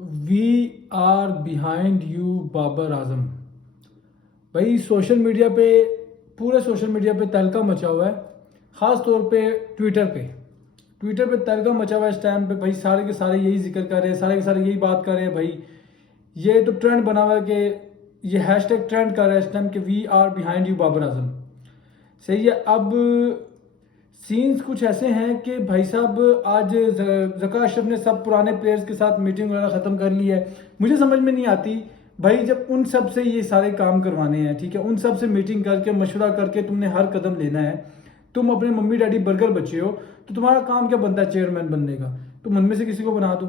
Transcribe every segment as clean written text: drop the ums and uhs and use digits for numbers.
We are behind you Babar Azam. भाई social media पे, पूरे सोशल मीडिया पे तहलका मचा हुआ है। ख़ास तौर पे ट्विटर पे तहलका मचा हुआ है इस टाइम पे। भाई सारे के सारे यही जिक्र कर रहे हैं, सारे के सारे यही बात कर रहे हैं। भाई ये तो ट्रेंड बना हुआ है कि ये हैशटैग ट्रेंड कर रहा है इस टाइम कि we are behind you Babar Azam. सही है। अब सीन्स कुछ ऐसे हैं कि भाई साहब आज ज़का अशरफ ने सब पुराने प्लेयर्स के साथ मीटिंग वगैरह ख़त्म कर ली है। मुझे समझ में नहीं आती भाई, जब उन सब से ये सारे काम करवाने हैं, ठीक है, उन सब से मीटिंग करके मशवरा करके तुमने हर कदम लेना है। तुम अपने मम्मी डैडी बर्गर बच्चे हो, तो तुम्हारा काम क्या बनता है चेयरमैन बनने का? तुम उनमें से किसी को बना दो,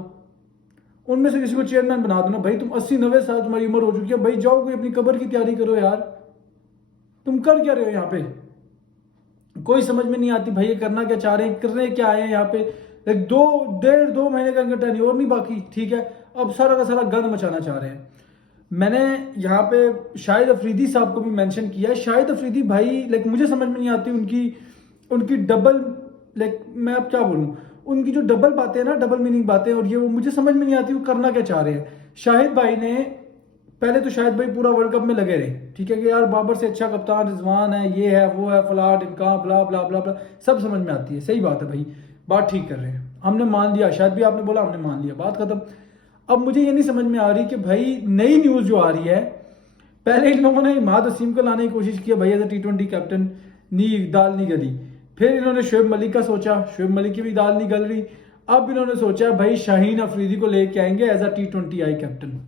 उनमें से किसी को चेयरमैन बना दो ना भाई। तुम 80-90 साल तुम्हारी उम्र हो चुकी है भाई, जाओ कोई अपनी कब्र की तैयारी करो यार। तुम कर क्या रहे हो यहाँ पे? कोई समझ में नहीं आती भाई, ये करना क्या चाह रहे हैं, कर रहे क्या आए हैं यहाँ पे। एक 2 डेढ़ 2 महीने का इनका टेन्योर नहीं बाकी, ठीक है, अब सारा का सारा गंद मचाना चाह रहे हैं। मैंने यहाँ पे शाहिद अफरीदी साहब को भी मेंशन किया है। शाहिद अफरीदी भाई, लाइक मुझे समझ में नहीं आती उनकी उनकी डबल, लाइक मैं अब क्या बोलूँ, उनकी जो डबल बातें हैं ना, डबल मीनिंग बातें, और ये वो मुझे समझ में नहीं आती वो करना क्या चाह रहे हैं। शाहिद भाई ने पहले तो शाहिद भाई पूरा वर्ल्ड कप में लगे रहे, ठीक है, कि यार बाबर से अच्छा कप्तान रिजवान है, ये है वो है, फलाट इनका ब्ला ब्ला ब्ला ब्ला, सब समझ में आती है। सही बात है भाई, बात ठीक कर रहे हैं, हमने मान लिया। शायद भी आपने बोला, हमने मान लिया, बात खत्म। अब मुझे ये नहीं समझ में आ रही कि भाई नई न्यूज़ जो आ रही है, पहले इन लोगों ने इमाद वसीम को लाने की कोशिश की भाई एज T20 कैप्टन, नी दाल नहीं गली। फिर इन्होंने शोएब मलिक का सोचा, शोएब मलिक की भी दाल नहीं गल रही। अब इन्होंने सोचा भाई शाहीन अफरीदी को लेके आएंगे एज T20I कैप्टन।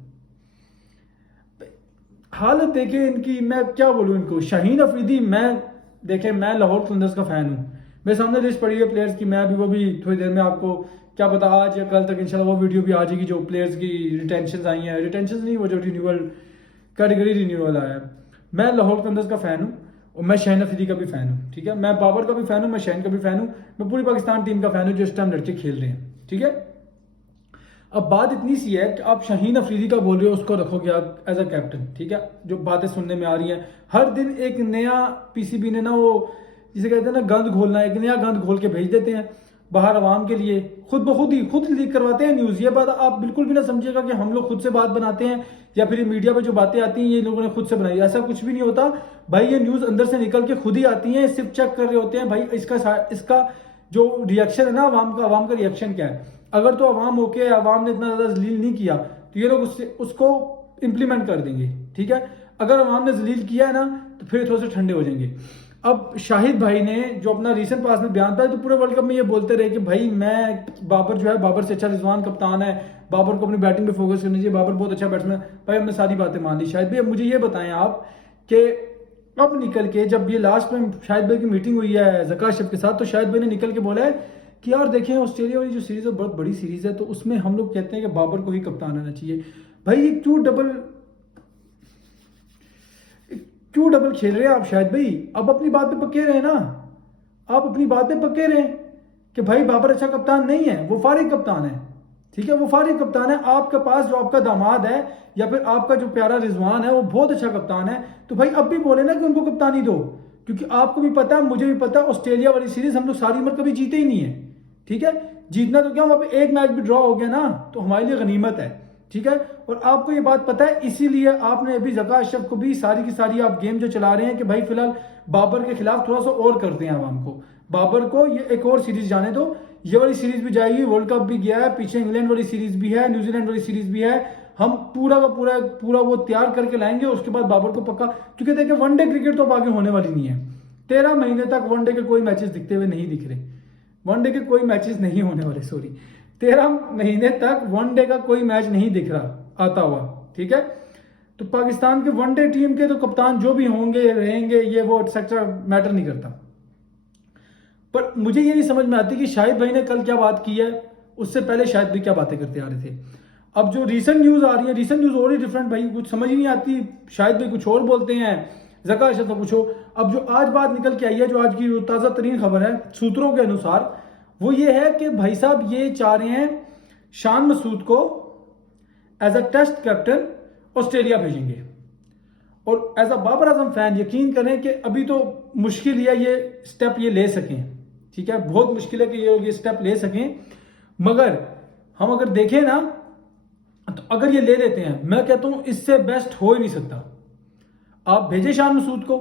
हालत देखे इनकी, मैं क्या बोलूँ इनको। शाहीन अफरीदी, मैं देखे, मैं लाहौर थंडर्स का फैन हूँ। मेरे सामने लिस्ट पड़ी है प्लेयर्स की, मैं अभी वो भी थोड़ी देर में आपको क्या पता आज या कल तक इंशाल्लाह वो वीडियो भी आ जाएगी जो प्लेयर्स की रिटेंशन आई हैं, रिटेंशन नहीं, वो जो रिन्यूअल कैटेगरी रिन्यूअल आया है। मैं लाहौर थंडर्स का फैन हूँ और मैं शाहीन अफरीदी का भी फैन हूँ, ठीक है। मैं बाबर का भी फैन हूँ, मैं शाहीन का भी फैन हूँ, मैं पूरी पाकिस्तान टीम का फैन हूँ जो इस टाइम लड़के खेल रहे हैं, ठीक है। अब बात इतनी सी है कि आप शाहीन अफरीदी का बोल रहे हो, उसको रखोगे आप एज अ कैप्टन, ठीक है। जो बातें सुनने में आ रही हैं, हर दिन एक नया पीसीबी ने ना, वो जिसे कहते हैं ना गंद घोलना, एक नया गंद घोल के भेज देते हैं बाहर आवाम के लिए। खुद ब खुद ही खुद लीक करवाते हैं न्यूज़। ये बात आप बिल्कुल भी ना समझिएगा कि हम लोग खुद से बात बनाते हैं या फिर मीडिया पे जो बातें आती हैं ये लोगों ने खुद से बनाई, ऐसा कुछ भी नहीं होता भाई। ये न्यूज़ अंदर से निकल के खुद ही आती है, सिर्फ चेक कर रहे होते हैं भाई इसका जो रिएक्शन है ना आवाम का रिएक्शन क्या है। अगर तो आवाम होके आवाम ने इतना ज़्यादा जलील नहीं किया तो ये लोग उसको इम्प्लीमेंट कर देंगे, ठीक है। अगर आवाम ने जलील किया है ना तो फिर थोड़े से ठंडे हो जाएंगे। अब शाहिद भाई ने जो अपना रीसेंट पास में बयान था, तो पूरे वर्ल्ड कप में ये बोलते रहे कि भाई मैं बाबर जो है, बाबर से अच्छा रिजवान कप्तान है, बाबर को अपनी बैटिंग पे फोकस करनी चाहिए, बाबर बहुत अच्छा बैट्समैन। भाई हमने सारी बातें मान ली। शाहिद भाई अब मुझे ये बताएं आप कि अब निकल के, जब ये लास्ट में शाहिद भाई की मीटिंग हुई है ज़का अशरफ के साथ, तो शाहिद भाई ने निकल के बोला है कि यार देखें ऑस्ट्रेलिया वाली जो सीरीज़ है बहुत बड़ी सीरीज़ है, तो उसमें हम लोग कहते हैं कि बाबर को ही कप्तान आना चाहिए। भाई ये क्यों डबल खेल रहे हैं आप शाहिद भाई? अब अपनी बात पे पक्के रहे ना, आप अपनी बात पे पक्के रहे कि भाई बाबर अच्छा कप्तान नहीं है, वो फारिग कप्तान है, ठीक है, वो फारिग कप्तान है। आपके पास जो आपका दामाद है या फिर आपका जो प्यारा रिजवान है वो बहुत अच्छा कप्तान है, तो भाई अब भी बोले ना कि उनको कप्तानी दो, क्योंकि आपको भी पता है, मुझे भी पता है, ऑस्ट्रेलिया वाली सीरीज हम लोग सारी उम्र कभी जीते ही नहीं है, ठीक है। जीतना तो क्या, वहां पे एक मैच भी ड्रॉ हो गया ना तो हमारे लिए गनीमत है, ठीक है। और आपको ये बात पता है, इसीलिए आपने अभी ज़का अशरफ को भी सारी की सारी आप गेम जो चला रहे हैं कि भाई फिलहाल बाबर के खिलाफ थोड़ा सा और करते हैं आवाम को, बाबर को ये एक और सीरीज जाने दो। ये वाली सीरीज भी जाएगी, वर्ल्ड कप भी गया है, पीछे इंग्लैंड वाली सीरीज भी है, न्यूजीलैंड वाली सीरीज भी है, हम पूरा का पूरा वो तैयार करके लाएंगे। उसके बाद बाबर को पक्का, क्योंकि देखिए वनडे क्रिकेट तो अब आगे होने वाली नहीं है। 13 महीने तक वनडे के कोई मैचेस दिखते हुए नहीं दिख रहे, वनडे के कोई मैचेस नहीं होने वाले, सॉरी, 13 महीने तक वनडे का कोई मैच नहीं दिख रहा आता हुआ, ठीक है। तो पाकिस्तान के वनडे टीम के तो कप्तान जो भी होंगे रहेंगे, ये वो एक्सेट्रा मैटर नहीं करता। पर मुझे ये नहीं समझ में आती कि शाहिद भाई ने कल क्या बात की है, उससे पहले शाहिद भाई क्या बातें करते आ रहे थे। अब जो रीसेंट न्यूज़ आ रही है, रीसेंट न्यूज़ और ही डिफरेंट भाई, कुछ समझ ही नहीं आती। शाहिद भाई कुछ और बोलते हैं, ज़का अशरफ तो कुछ हो। अब जो आज बात निकल के आई है, जो आज की ताज़ा तरीन खबर है सूत्रों के अनुसार, वो ये है कि भाई साहब ये चाह रहे हैं शान मसूद को as a test captain Australia भेजेंगे। और as a Babar Azam fan यकीन करें कि अभी तो मुश्किल है ये स्टेप ये ले सकें, ठीक है, बहुत मुश्किल है कि ये स्टेप ले सकें। मगर हम अगर देखें ना तो अगर ये ले लेते हैं, मैं कहता हूं इससे बेस्ट हो ही नहीं सकता। आप भेजें शान मसूद को,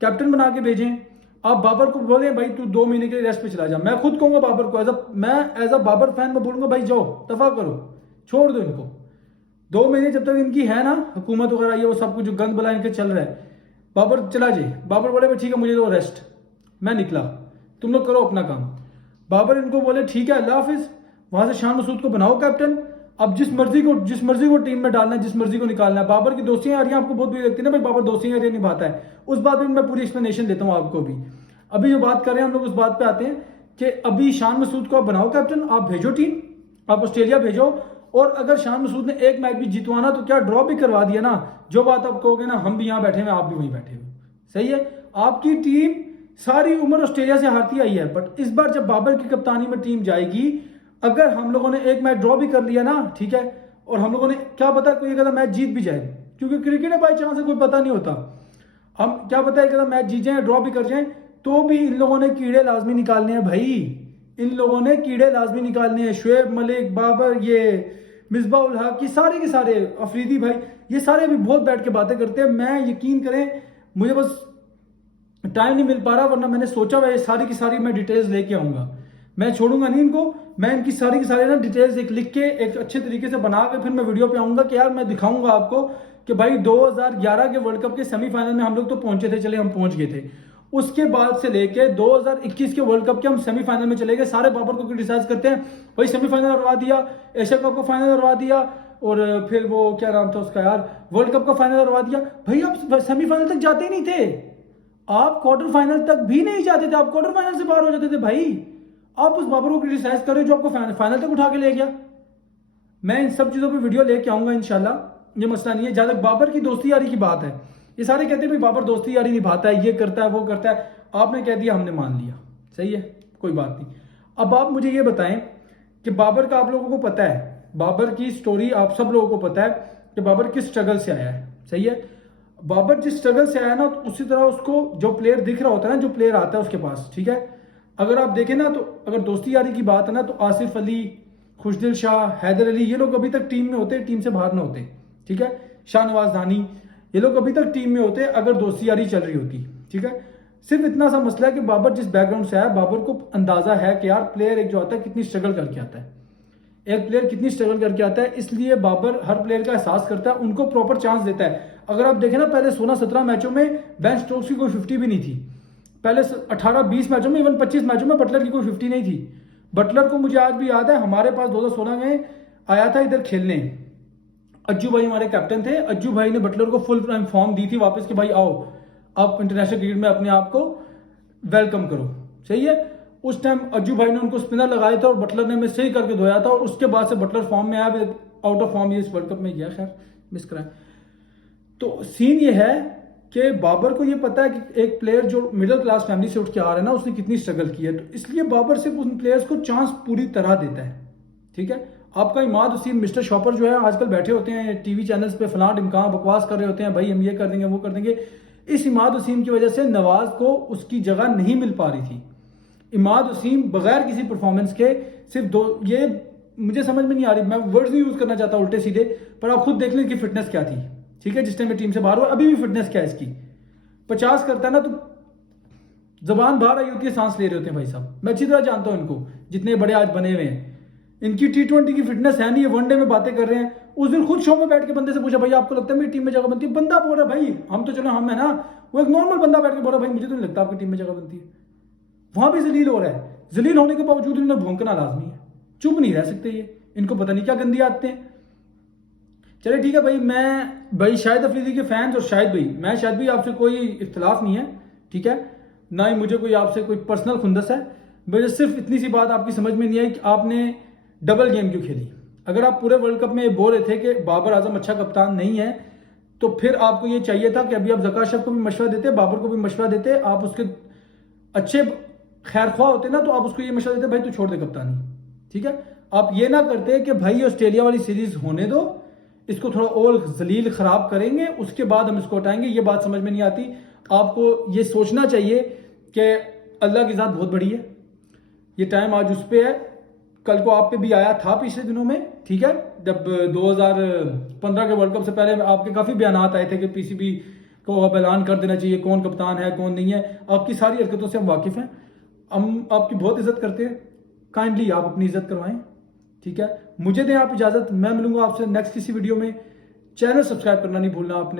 कैप्टन बना के भेजें। आप बाबर को बोले भाई तू 2 महीने के लिए रेस्ट पे चला जा। मैं खुद कहूंगा बाबर को, एज अ बाबर फैन मैं बोलूंगा भाई जाओ दफा करो, छोड़ दो इनको 2 महीने जब तक इनकी है ना हुकूमत वगैरह ये वो सब कुछ जो गंद बला इनके चल रहा है, बाबर चला जाए। बाबर बोले भाई ठीक है मुझे दो रेस्ट, मैं निकला, तुम लोग करो अपना काम। बाबर इनको बोले ठीक है अल्लाह हाफिज, वहां से शान मसूद को बनाओ कैप्टन। अब जिस मर्जी को टीम में डालना है, जिस मर्जी को निकालना है। बाबर की दोस्तियां आ रही हैं, आपको बहुत बुरी लगती है ना भाई बाबर दोस्तियां आ रही निभाता है, उस बात में मैं पूरी एक्सप्लेनेशन देता हूं आपको भी। अभी जो बात कर रहे हैं हम लोग उस बात पे आते हैं कि अभी शान मसूद को आप बनाओ कैप्टन, आप भेजो टीम, आप ऑस्ट्रेलिया भेजो। और अगर शान मसूद ने एक मैच भी जितवाना तो क्या ड्रॉ भी करवा दिया ना, जो बात आप कहोगे ना हम भी यहाँ बैठे हुए आप भी वहीं बैठे हुए, सही है। आपकी टीम सारी उम्र ऑस्ट्रेलिया से हारती आई है, बट इस बार जब बाबर की कप्तानी में टीम जाएगी, अगर हम लोगों ने एक मैच ड्रॉ भी कर लिया ना, ठीक है, और हम लोगों ने क्या पता कोई एक आधा मैच जीत भी जाए, क्योंकि क्रिकेट है बाई चांस से कोई पता नहीं होता। हम क्या पता एक आधा मैच जीत जाए ड्रॉ भी कर जाए, तो भी इन लोगों ने कीड़े लाजमी निकालने हैं भाई, इन लोगों ने कीड़े लाजमी निकालने हैं। शुएब मलिक, बाबर, ये मिसबा उल हक, ये सारे के सारे, अफरीदी भाई, ये सारे भी बहुत बैठ के बातें करते हैं। मैं यकीन करें मुझे बस टाइम नहीं मिल पा रहा, वरना मैंने सोचा हुआ ये सारी की सारी मैं डिटेल्स लेके आऊंगा। मैं छोड़ूंगा नहीं इनको, मैं इनकी सारी की सारी ना डिटेल्स एक लिख के एक अच्छे तरीके से बना के फिर मैं वीडियो पे आऊंगा कि यार मैं दिखाऊंगा आपको कि भाई 2011 के वर्ल्ड कप के सेमीफाइनल में हम लोग तो पहुंचे थे, चले हम पहुंच गए थे। उसके बाद से लेके 2021 के वर्ल्ड कप के हम सेमीफाइनल में चले गए। सारे बाबर को क्रिटिसाइज करते हैं भाई सेमीफाइनल हरवा दिया, एशिया कप का फाइनल हरवा दिया, और फिर वो क्या नाम था उसका यार, वर्ल्ड कप का फाइनल हरवा दिया। भाई आप सेमीफाइनल तक जाते ही नहीं थे, आप क्वार्टर फाइनल तक भी नहीं जाते थे, आप क्वार्टर फाइनल से बाहर हो जाते थे भाई। आप उस बाबर को क्रिटिसाइज कर रहे हो जो आपको फाइनल तक उठा के ले गया। मैं इन सब चीजों पे वीडियो लेके आऊंगा इंशाल्लाह, ये मसला नहीं है। जहां तक बाबर की दोस्ती यारी की बात है, ये सारे कहते हैं भाई बाबर दोस्ती यारी निभाता है, ये करता है वो करता है, आपने कह दिया हमने मान लिया, सही है, कोई बात नहीं। अब आप मुझे ये बताएं कि बाबर का आप लोगों को पता है, बाबर की स्टोरी आप सब लोगों को पता है कि बाबर किस स्ट्रगल से आया है, सही है। बाबर जिस स्ट्रगल से आया ना, तो उसी तरह उसको जो प्लेयर दिख रहा होता है ना, जो प्लेयर आता है उसके पास, ठीक है। अगर आप देखें ना, तो अगर दोस्ती यारी की बात है ना, तो आसिफ अली, खुशदिल शाह, हैदर अली, ये लोग अभी तक टीम में होते, टीम से बाहर ना होते, ठीक है। शाहनवाज धानी, ये लोग अभी तक टीम में होते अगर दोस्ती यारी चल रही होती, ठीक है। सिर्फ इतना सा मसला है कि बाबर जिस बैकग्राउंड से आया, बाबर को अंदाजा है कि यार प्लेयर एक जो आता है कितनी स्ट्रगल करके आता है, एक प्लेयर कितनी स्ट्रगल करके आता है, इसलिए बाबर हर प्लेयर का एहसास करता है, उनको प्रॉपर चांस देता है। अगर आप देखें ना, पहले 16-17 मैचों में बेन स्टोक्स की कोई 50 भी नहीं थी, पहले 18-20 मैचों में, इवन 25 मैचों में बटलर की कोई 50 नहीं थी। बटलर को मुझे आज भी याद है, हमारे पास 2016 में आया था इधर खेलने, अज्जू भाई हमारे कैप्टन थे, अज्जू भाई ने बटलर को फुल टाइम फॉर्म दी थी वापस कि भाई आओ आप इंटरनेशनल क्रिकेट में अपने आप को वेलकम करो, सही है। उस टाइम अज्जू भाई ने उनको स्पिनर लगाया था और बटलर ने हमें सही करके धोया था, और उसके बाद से बटलर फॉर्म में आया, आउट ऑफ फॉर्म इस वर्ल्ड कप में गया, खैर मिस कराया। तो सीन ये है कि बाबर को ये पता है कि एक प्लेयर जो मिडिल क्लास फैमिली से उठ के आ रहा है ना, उसने कितनी स्ट्रगल की है, तो इसलिए बाबर सिर्फ उन प्लेयर्स को चांस पूरी तरह देता है, ठीक है। आपका इमाद वसीम, मिस्टर शॉपर जो है आजकल बैठे होते हैं टीवी चैनल्स पे, फलां ढिमकां बकवास कर रहे होते हैं, भाई हम ये कर देंगे वो कर देंगे। इस इमाद वसीम की वजह से नवाज को उसकी जगह नहीं मिल पा रही थी। इमाद वसीम बगैर किसी परफॉर्मेंस के सिर्फ दो, ये मुझे समझ में नहीं आ रही, मैं वर्ड्स नहीं यूज करना चाहता उल्टे सीधे, पर आप खुद देख लें कि फिटनेस क्या थी, ठीक है। जिस टाइम में टीम से बाहर हुआ, अभी भी फिटनेस क्या है इसकी, 50 करता है ना तो जबान बाहर आई होती है, सांस ले रहे होते हैं भाई साहब। मैं अच्छी तरह जानता हूं इनको, जितने बड़े आज बने हुए हैं, इनकी T20 की फिटनेस है नहीं, ये वनडे में बातें कर रहे हैं। उस दिन खुद शो में बैठ के बंदे से पूछा भाई आपको लगता है मेरी टीम में जगह बनती है, बंदा बोल रहा है भाई हम तो चलो हम है ना, वो एक नॉर्मल बंदा बैठ के बोल रहा है भाई मुझे तो नहीं लगता आपकी टीम में जगह बनती है। वहां भी जलील हो रहा है, जलील होने के बावजूद इन्हें भौंकना लाजमी है, चुप नहीं रह सकते ये, इनको पता नहीं क्या गंदी आदतें हैं। चले ठीक है भाई, मैं भाई शाहिद अफरीदी के फैंस और शाहिद भाई, मैं शाहिद भाई आपसे कोई इख्तलाफ नहीं है, ठीक है, ना ही मुझे कोई आपसे कोई पर्सनल खुंदस है। मुझे सिर्फ इतनी सी बात आपकी समझ में नहीं आई कि आपने डबल गेम क्यों खेली। अगर आप पूरे वर्ल्ड कप में बोल रहे थे कि बाबर आजम अच्छा कप्तान नहीं है, तो फिर आपको ये चाहिए था कि अभी आप ज़का अशरफ को भी मशवरा देते, बाबर को भी मशवरा देते, आप उसके अच्छे खैर ख्वाह होते ना, तो आप उसको ये मशवरा देते भाई तू छोड़ दे कप्तानी, ठीक है। आप ये ना करते कि भाई ऑस्ट्रेलिया वाली सीरीज होने दो, इसको थोड़ा और जलील खराब करेंगे, उसके बाद हम इसको हटाएंगे। ये बात समझ में नहीं आती। आपको ये सोचना चाहिए कि अल्लाह की ज़ात बहुत बड़ी है, ये टाइम आज उस पर है, कल को आप पे भी आया था पिछले दिनों में, ठीक है, जब 2015 के वर्ल्ड कप से पहले आपके काफी बयान आए थे कि पीसीबी को अब ऐलान कर देना चाहिए कौन कप्तान है कौन नहीं है। आपकी सारी हरकतों से हम वाकिफ हैं, हम आपकी बहुत इज्जत करते हैं, काइंडली आप अपनी इज्जत करवाएं, ठीक है। मुझे दें आप इजाजत, मैं मिलूंगा आपसे नेक्स्ट किसी वीडियो में। चैनल सब्सक्राइब करना नहीं भूलना आपने।